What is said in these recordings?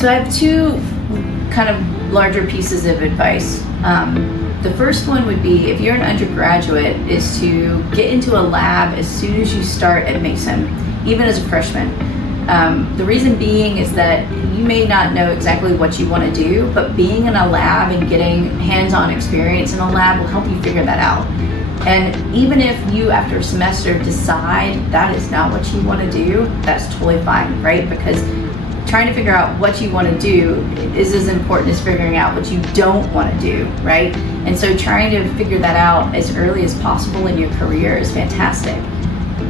So I have two kind of larger pieces of advice. The first one would be, if you're an undergraduate, is to get into a lab as soon as you start at Mason, even as a freshman. The reason being is that you may not know exactly what you want to do, but being in a lab and getting hands-on experience in a lab will help you figure that out. And even if you, after a semester, decide that is not what you want to do, that's totally fine, right? Because trying to figure out what you want to do is as important as figuring out what you don't want to do, right? And so trying to figure that out as early as possible in your career is fantastic.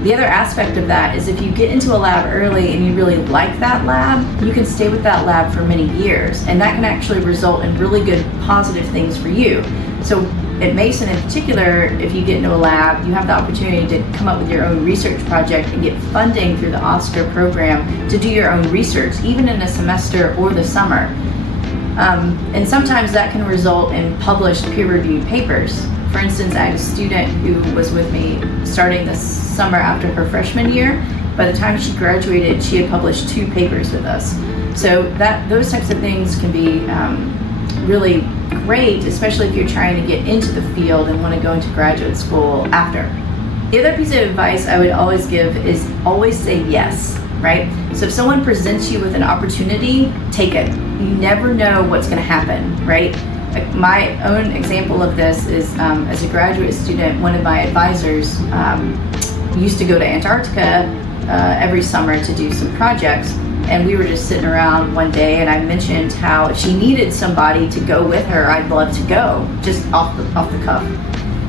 The other aspect of that is if you get into a lab early and you really like that lab, you can stay with that lab for many years, and that can actually result in really good positive things for you. So at Mason in particular, if you get into a lab, you have the opportunity to come up with your own research project and get funding through the Oscar program to do your own research, even in a semester or the summer. And sometimes that can result in published peer-reviewed papers. For instance, I had a student who was with me starting this summer after her freshman year. By the time she graduated, she had published 2 papers with us. So those types of things can be really great, especially if you're trying to get into the field and want to go into graduate school after. The other piece of advice I would always give is always say yes, right? So if someone presents you with an opportunity, take it. You never know what's going to happen, right? My own example of this is as a graduate student, one of my advisors used to go to Antarctica every summer to do some projects. And we were just sitting around one day, and I mentioned how if she needed somebody to go with her, I'd love to go, just off the cuff.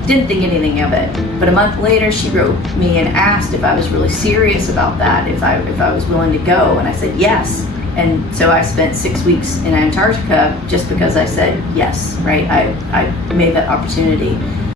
Didn't think anything of it. But a month later, she wrote me and asked if I was really serious about that, if I was willing to go, and I said yes. And so I spent 6 weeks in Antarctica just because I said yes, right? I made that opportunity.